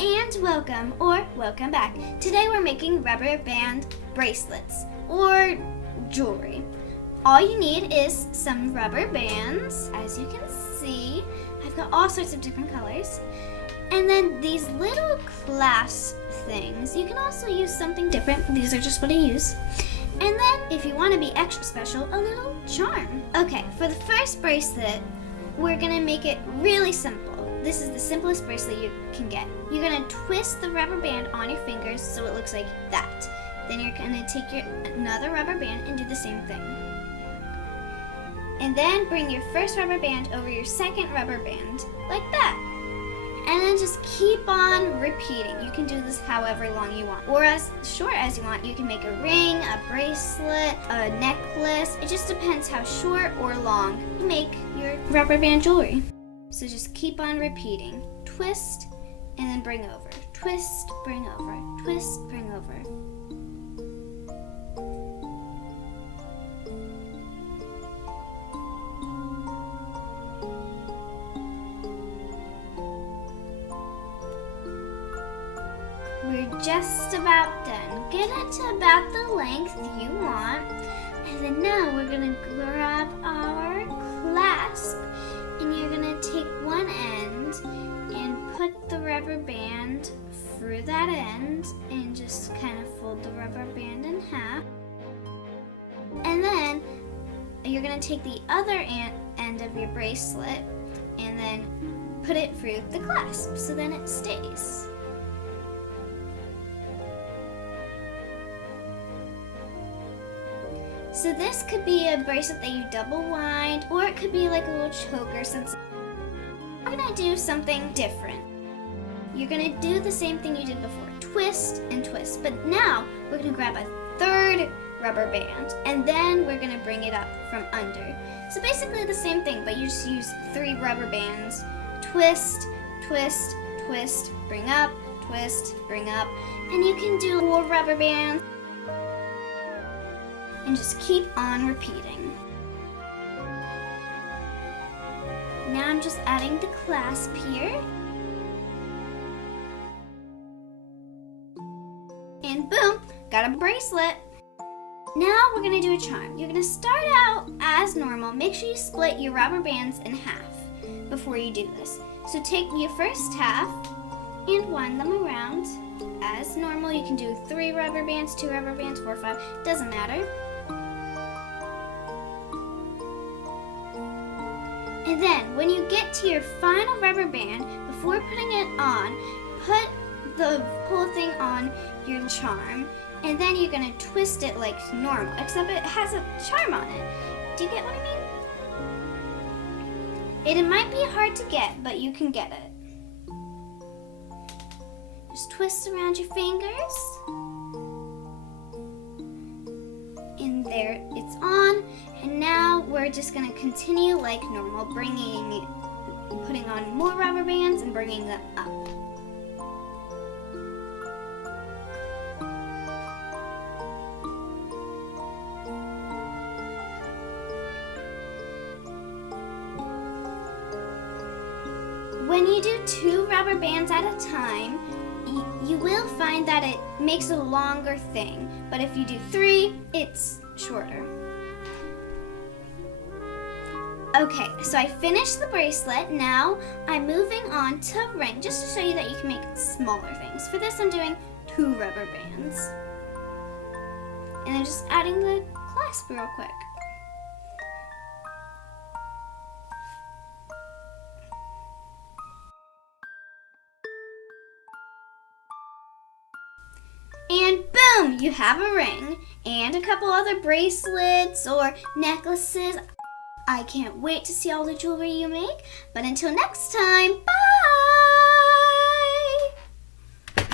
and welcome, or welcome back. Today we're making rubber band bracelets, or jewelry. All you need is some rubber bands. As you can see, I've got all sorts of different colors. And then these little clasp things. You can also use something different. These are just what I use. And then, if you want to be extra special, a little charm. Okay, for the first bracelet, we're gonna make it really simple. This is the simplest bracelet you can get. You're gonna twist the rubber band on your fingers so it looks like that. Then you're gonna take another rubber band and do the same thing. And then bring your first rubber band over your second rubber band, like that. And then just keep on repeating. You can do this however long you want, or as short as you want. You can make a ring, a bracelet, a necklace. It just depends how short or long you make your rubber band jewelry. So just keep on repeating. Twist, and then bring over. Twist, bring over. Twist, bring over. We're just about done. Get it to about the length you want. And then now we're gonna grab our clasp, and you're gonna take one end and put the rubber band through that end and just kind of fold the rubber band in half. And then you're gonna take the other end of your bracelet and then put it through the clasp so then it stays. So this could be a bracelet that you double wind, or it could be like a little choker. Since we're gonna do something different. You're gonna do the same thing you did before, twist and twist. But now we're gonna grab a third rubber band, and then we're gonna bring it up from under. So basically the same thing, but you just use 3 rubber bands. Twist, twist, twist, bring up, twist, bring up. And you can do 4 rubber bands. And just keep on repeating. Now I'm just adding the clasp here. And boom, got a bracelet. Now we're gonna do a charm. You're gonna start out as normal. Make sure you split your rubber bands in half before you do this. So take your first half and wind them around as normal. You can do 3 rubber bands, 2 rubber bands, 4, 5, doesn't matter. And then, when you get to your final rubber band, before putting it on, put the whole thing on your charm, and then you're gonna twist it like normal, except it has a charm on it. Do you get what I mean? It might be hard to get, but you can get it. Just twist around your fingers. And there it's on. And now we're just gonna continue like normal, putting on more rubber bands and bringing them up. When you do 2 rubber bands at a time, you will find that it makes a longer thing, but if you do 3, it's shorter. Okay, so I finished the bracelet. Now I'm moving on to ring, just to show you that you can make smaller things. For this, I'm doing 2 rubber bands. And I'm just adding the clasp real quick. And boom, you have a ring and a couple other bracelets or necklaces. I can't wait to see all the jewelry you make. But until next time, bye!